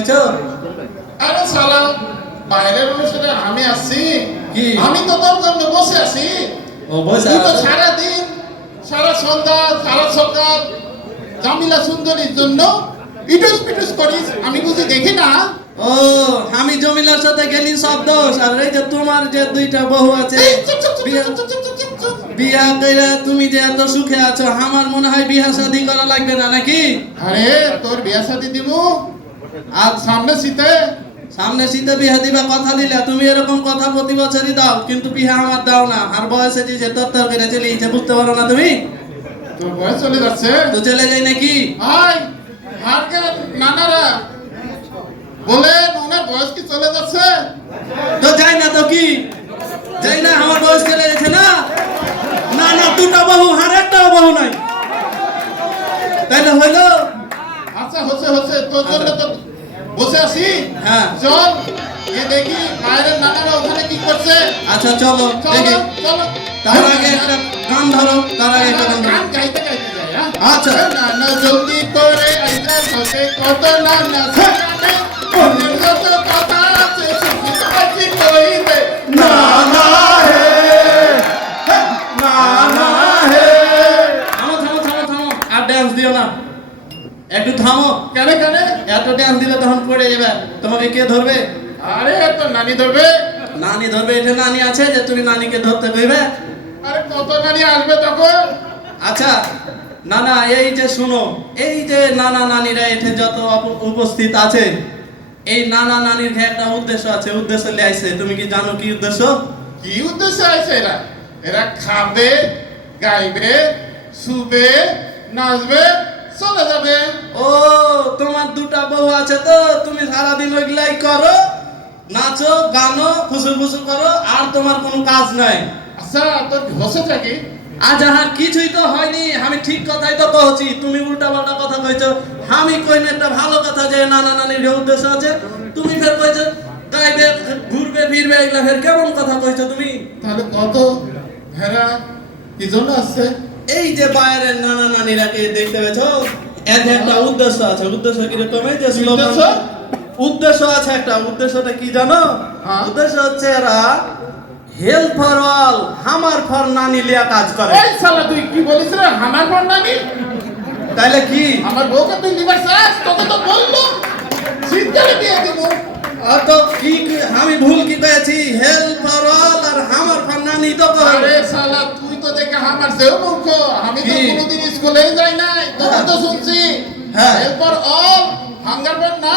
কইছো আরে সালাম বাইরের অনুষ্ঠানে আমি আসছি কি? আমি তো তোর জন্য বসে আছি। ও বসে তুই তো সারা দিন সারা সন্ধ্যা সারা সকাল জামিলা সুন্দরীর জন্য ইটুস পিটুস করিস। আমি বুঝি দেখি না? ও আমি জমিলার সাথে গেলি সব দোষ। আর এই যে তোমার যে দুইটা বহু আছে বিয়া- কইরা তুমি যে এত সুখে আছো আমার মনে হয় বিয়া শাদী করা লাগবে না নাকি? আরে তোর বিয়া সাথে দিমু? আর সামনে শীতে সামনে শীতে বিয়া দিবা কথা দিলে তুমি এরকম কথা প্রতি বছরই দাও কিন্তু বিয়া আমার দাও না। আর বয়সে যে তোর তোর করে চলে গেছে বুঝতে পারো না তুমি? তোর বয়স চলে যাচ্ছে। তো চলে যাই নাকি? হারকে নানারা? বলেন ওনার বয়স কি চলে যাচ্ছে? তো যাই না তো কি? যাই না আমার বয়স চলে গেছে না? না না দুটা বহু আর একটাও বহু নাই। তাইলে হইল হচ্ছে হচ্ছে তোর জন্য তো বসে আছি। হ্যাঁ। চল এ দেখি বাইরের নানারা ওখানে কি করছে। আচ্ছা চলো দেখি। চলো। তার আগে একটা গান ধরো তার আগে একটা গান গাইতে গাইতে যাই হ্যাঁ। আচ্ছা। নানা জলদি করে আইতা সকে কত নানা সাজানে মনের একটু থামো। কেন কেন? এত ড্যান্স দিলে তখন পড়ে যাবে। তোমাকে কে ধরবে? আরে তো নানি ধরবে? নানি ধরবে এটা নানি আছে যে তুমি নানিকে ধরতে কইবে। আরে কত নানি আসবে তখন? আচ্ছা না না এই যে শুনো এই যে নানা নানিরা এতে যত উপস্থিত আছে এই নানা নানির একটা উদ্দেশ্য আছে উদ্দেশ্য লিয়ে আইছে। তুমি কি জানো কি উদ্দেশ্য? কি উদ্দেশ্যে আছে এরা? এরা খাবে গাইবে শুবে নাচবে চলে যাবে। ও তোমার দুটা বউ আছে তো তুমি সারাদিন ওইগুলাই করো নাচো গানো ফুসুর ফুসুর করো আর তোমার কোনো কাজ নাই। আচ্ছা তোর বসে থাকি আজ আর কিছুই তো হয়নি আমি ঠিক কথাই তো কহছি তুমি উল্টা পাল্টা কথা কইছো। আমি কইনি একটা ভালো কথা যে নানা নানির উদ্দেশ্য আছে তুমি ফের কইছো গাইবে ঘুরবে ফিরবে এগুলা ফের কেমন কথা কইছো তুমি? তাহলে কত ভেড়া কি জন্য আসছে? এই যে বাইরের নানা নানিরাকে দেখতে পেয়েছ? এর একটা উদ্দেশ্য আছে উদ্দেশ্য কীরকম? এই যে স্লোগান উদ্দেশ্য? উদ্দেশ্য আছে একটা উদ্দেশ্যটা কি জানো? হ্যাঁ। উদ্দেশ্য হচ্ছে এরা help for all hunger for none লিয়া কাজ করে। এই শালা তুই কি বলিস রে? আমার বোন নানি? তাইলে কি? আমার বউকে তুই নিবার চাস তোকে তো বলল। শীতকালে বিয়ে দিব। আ তো কি আমি ভুল কি কয়েছি হেল্প ফর অল আর হামার ফর নানি তো আরে শালা আমার সেও মূর্খ আমি তো কোনোদিন স্কুলে যাই নাই তোকে তো শুনছি। হ্যাঁ। এরপর অল হাঙ্গার বোন না।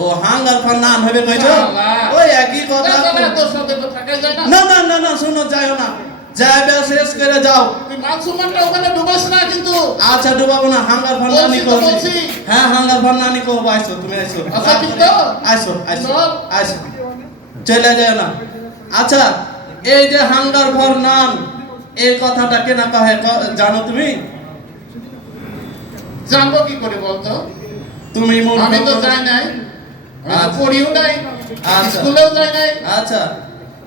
ও হাঙ্গার ফর নান হবে কইছো? ওই একই কথা। তোর সাথে তো থাকা যায় না। না না না শোনো যাও না। যাবে শেষ করে যাও। তুই মান ওখানে ডুবাস না কিন্তু। আচ্ছা ডুবাবো না হাঙ্গার ফান নানি তো হ্যাঁ হাঙ্গার ফান নানি কো আইসো তুমি আইসো। আচ্ছা, ঠিক তো? আইসো আইসো। আইসো। চলে যায় না। আচ্ছা এই যে হাঙ্গার ফর নান এই কথাটা কেনা কহে জানো তুমি? জানব কি করে বলতো? তুমি আমি তো যাই নাই। আচ্ছা। পড়িও নাই আচ্ছা। স্কুলেও যাই নাই। আচ্ছা।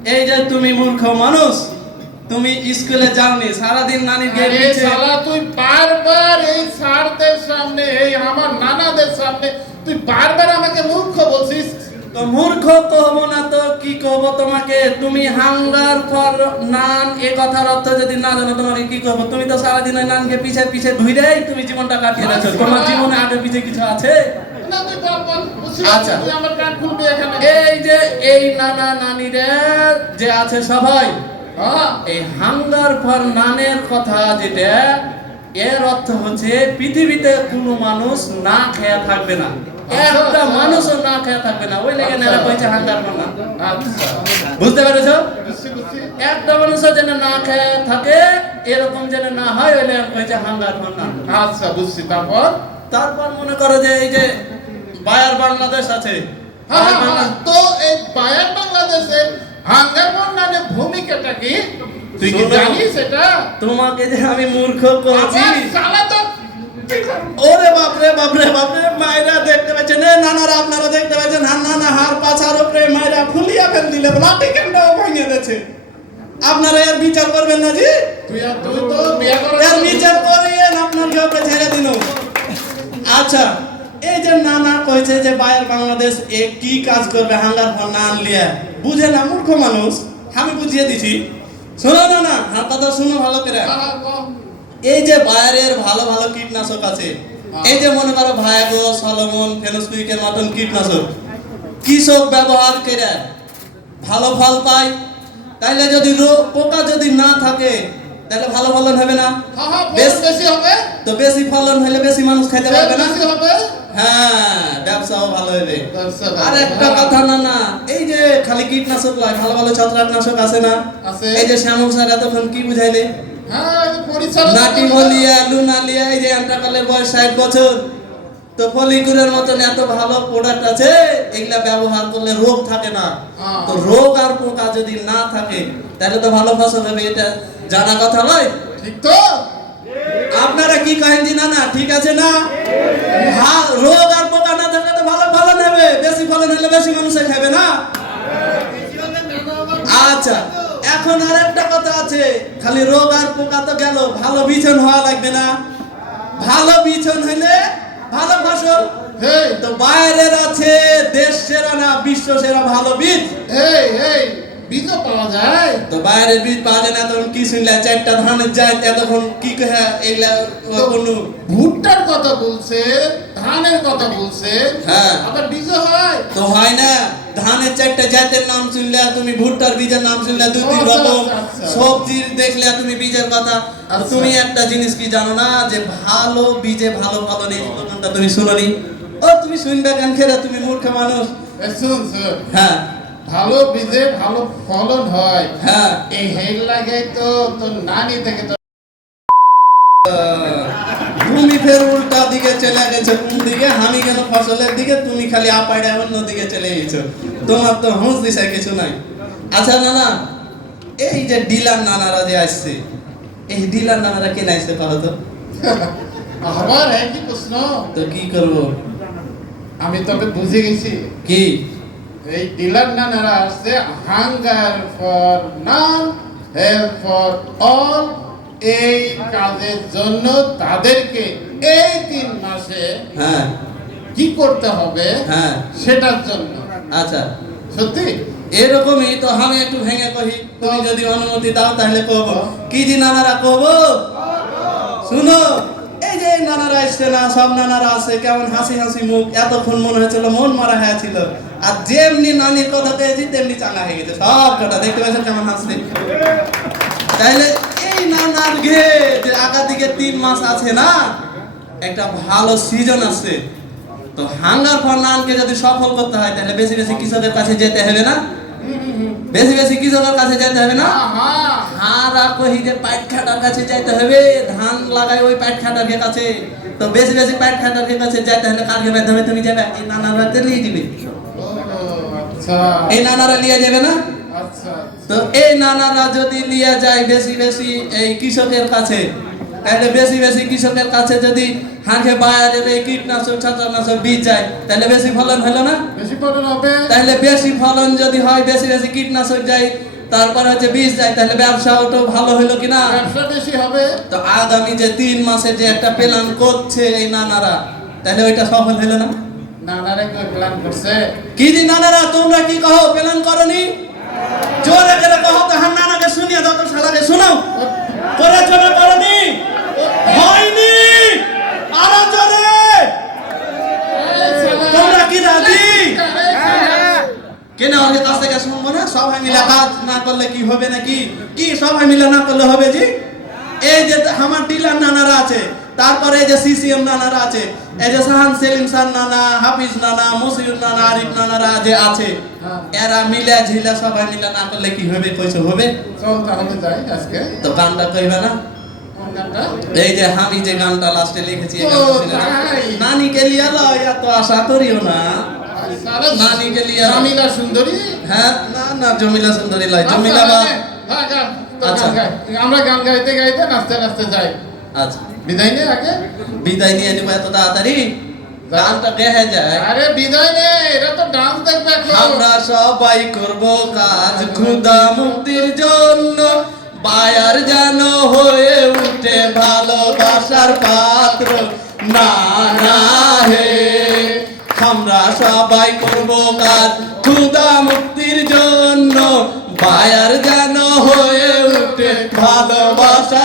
এই যে তুমি মূর্খ মানুষ তুমি স্কুলে যাওনি সারাদিন নানির আরে শালা তুই বারবার এই স্যারদের সামনে এই আমার নানাদের সামনে তুই বারবার আমাকে মূর্খ বলছিস? তো মূর্খ কহবো না তো কি কহবো তোমাকে? তুমি ফর নান এ কথার অর্থ যদি না জানো তোমাকে কি কহবো? তুমি তো সারাদিন ওই নানকে পিছে পিছে ধুইরেই তুমি জীবনটা কাটিয়ে তোমার জীবনে আগে পিছে কিছু আছে? আচ্ছা। এই যে এই নানা নানিদের যে আছে সবাই হ্যাঁ। এই হাঙ্গার ফর নানের কথা যেটা এর অর্থ হচ্ছে পৃথিবীতে কোনো মানুষ না খেয়া থাকবে না। একটা মানুষও না খেয়া থাকবে না। ওই লেগে নেরা কইছে হাঙ্গার ফর নান আচ্ছা বুঝতে পেরেছ? একটা মানুষও যেন না খেয়ে থাকে এরকম যেন না হয় ওই লেগে ফর নান আচ্ছা বুঝছি। তারপর? তারপর মনে করো যে এই যে বায়ার বাংলাদেশ আছে হ্যাঁ, হ্যাঁ, হ্যাঁ, তো এই বায়ার বাংলাদেশে হাঙ্গার বন্যানের ভূমিকাটা কি? তুই কি জানিস এটা? তোমাকে যে আমি মূর্খ করেছি। ওরে বাপরে বাপরে বাপরে। নানারা আপনারা দেখতে পাচ্ছেন হান নানা হার পাছার উপরে মায়েরা ফুলিয়া ফেল দিলে লাঠি কেনটাও ভেঙে দিয়েছে? আপনারা এর বিচার করবেন না জি? এর বিচার করিয়েন আপনার উপরে ছেড়ে দিন আচ্ছা এই যে নানা কইছে যে বাইরের বাংলাদেশ এ কি কাজ করবে হাঙ্গার ফোন না আনলিয়া। বুঝে না মূর্খ মানুষ আমি বুঝিয়ে দিছি। শোনো না না আমার কথা শুনো ভালো করে। এই যে বাইরের ভালো ভালো কীটনাশক আছে এই যে মনে করো ভায়াগো সলমন ফেনোসকুইকের মতন কীটনাশক। কৃষক ব্যবহার করে ভালো ফল পায়। তাইলে যদি রোগ পোকা যদি না থাকে তাহলে ভালো ফলন হবে না। হ্যাঁ হ্যাঁ বেশ- হবে। তো বেশি ফলন হলে বেশি মানুষ খেতে পারবে না। হ্যাঁ ব্যবসাও ভালো হবে। আর একটা কথা না না এই যে খালি কীটনাশক লয় ভালো ভালো ছত্রাকনাশক আছে না? এই যে শ্যামল স্যার এতক্ষণ কি বুঝাইলে? হ্যাঁ এই যে পরিচালনা নাটি মলিয়া লুনালিয়া এই যে আন্টাকালের বয়স ষাট বছর। তো মতন এত ভালো প্রোডাক্ট আছে এগুলা ব্যবহার করলে রোগ থাকে না। হ্যাঁ। তো রোগ আর পোকা যদি না থাকে তাহলে তো ভালো ফসল হবে এটা জানা কথা নয়? ঠিক তো? আপনারা কি কহেন না না ঠিক আছে না? ভা- রোগ আর পোকা না থাকলে তো ভালো ফলন হবে বেশি ফলন হলে বেশি মানুষে খাবে না? আচ্ছা এখন আর একটা কথা আছে খালি রোগ আর পোকা তো গেল ভালো বিছন হওয়া লাগবে না। ভালো বিছন হলে ভালো ফসল। তো বাইরের আছে দেশ সেরা না বিশ্ব সেরা ভালো বীজ? এই এই বীজও পাওয়া যায়। তো বাইরের বীজ পাওয়া যায় না তখন কি শুনলে চারটা ধানের যায় এতক্ষণ কি কহে এগুলা কোনো ভুট্টার কথা বলছে ধানের কথা বলছে হ্যাঁ। আবার বীজও হয়। তো হয় না। ধানের চারটা জাতের নাম শুনলে তুমি ভুট্টার বীজের নাম শুনলে দুই তিন আচ্ছা, রকম আচ্ছা, আচ্ছা। সবজির দেখলে তুমি বীজের কথা। আর। তুমি একটা জিনিস কি জানো না যে ভালো বীজে ভালো ফলন এই স্লোগানটা তুমি শুনোনি? ও তুমি শুনবে কেন খেরা তুমি মূর্খ মানুষ। শুন শুন। হ্যাঁ। ভালো বীজে ভালো ফলন হয়। হ্যাঁ। এই হেল লাগে তো তোর নানি থেকে তো তুমি ফের উল্টা দিকে চলে গেছো। কোন দিকে? আমি কেন ফসলের দিকে? তুমি খালি আপাইডে অন্য দিকে চলে গেছো। তোমার তো হুঁশ দিশা কিছু নাই। আচ্ছা নানা এই যে ডিলার নানারা যে আসছে এই ডিলার নানারা কে নাইছে কहो তো? আবার একই প্রশ্ন। তো কি করব? আমি তবে বুঝে গেছি। কি? এই ডিলার নানারা আসছে hunger for none help for all. এই কাজের জন্য তাদেরকে এই তিন মাসে হ্যাঁ। কি করতে হবে হ্যাঁ। সেটার জন্য। আচ্ছা। সত্যি? এরকমই তো আমি একটু ভেঙে কহি। তুমি যদি অনুমতি দাও তাহলে কব। কি জি নানারা কব? শুনো এই যে নানারা আসছে না সব নানারা আছে কেমন হাসি হাসি মুখ এতক্ষণ মনে হয়েছিল মন মারা হয়েছিল আর যেমনি নানির কথা পেয়েছি তেমনি চাঙ্গা হয়ে গেছে সব কটা দেখতে পাচ্ছেন কেমন হাসছে? তাইলে ঘে যে আগা দিকে তিন মাস আছে না একটা ভালো সিজন আছে তো হাঙ্গার ফর নানকে যদি সফল করতে হয় তাহলে বেশি বেশি কৃষকের কাছে যেতে হবে না? বেশি বেশি কৃষকের কাছে যেতে হবে না? হারা কহি যে খাটার কাছে যাইতে হবে ধান লাগাই ওই পাইট খাটার কাছে। তো বেশি বেশি পাইট খাটার কাছে যাইতে হলে কার মাধ্যমে তুমি যাবে? এই নানারা তো নিয়ে যাবে। আচ্ছা। এই নানারা নিয়ে যাবে না? তো এই নানারা যদি নিয়ে যায় বেশি বেশি এই কৃষকের কাছে তাহলে বেশি বেশি কৃষকের কাছে যদি হাঁকে বাজারে এই কীটনাশক ছত্রাকনাশক বীজ যায় তাহলে বেশি ফলন হলো না? বেশি ফলন হবে। তাহলে বেশি ফলন যদি হয় বেশি বেশি কীটনাশক যায় তারপর হচ্ছে বীজ যায় তাহলে ব্যবসাও তো ভালো হলো কিনা ব্যবসা বেশি হবে। তো আগামী যে তিন মাসে যে একটা প্ল্যান করছে এই নানারা তাহলে ওইটা সফল হলো না? নানারা কি প্ল্যান করছে? কি নানারা তোমরা কি কহো প্ল্যান করনি? জোরে করে কহো তো হান নানাকে শুনিয়ে দাও তো শালাকে শোনাও করেছ করনি হয়নি। আরও তোমরা কি রাজি? কেন ওর কাছ থেকে শুনব না? সবাই মিলে কাজ না করলে কি হবে নাকি? কি সবাই মিলে না করলে হবে জি? এই যে আমার ডিলার নানারা আছে তারপরে এই যে সিসিএম নানারা আছে এই যে সাহান সেলিম স্যার নানা হাফিজ নানা মসিউর নানা আরিফ নানারা যে আছে হ্যাঁ। এরা মিলে ঝিলে সবাই মিলে না করলে কি হবে? কইছো হবে। চল তাহলে যাই আজকে। তো গানটা কইবে না? গানটা? এই যে আমি যে গানটা লাস্টে লিখেছি এই ও, গানটা ছিল না? তাই। নানিকে লিয়া লয় এত আশা করিও না। সারা নানিকে লিয়ে জামিলা সুন্দরী? হ্যাঁ না না জমিলা সুন্দরী লয়। জমিলা বা হ্যাঁ, গান, আচ্ছা। আমরা গান গাইতে গাইতে নাচতে নাচতে যাই। আচ্ছা। বিদায় নে আগে। বিদায় নিয়ে নিবো এত তাড়াতাড়ি? গানটা গেহে যায় আরে বিদায় নে এটা তো ডান্স দেখবে আমরা সবাই করব কাজ খুদা মুক্তির জন্য। বায়ার যেন হয়ে উঠে ভালোবাসার পাত্র। না না হে আমরা সবাই করব কাজ ক্ষুদা মুক্তির জন্য। বায়ার যেন হয়ে উঠে ভালোবাসার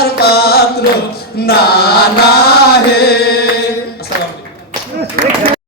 পাত্র না না হে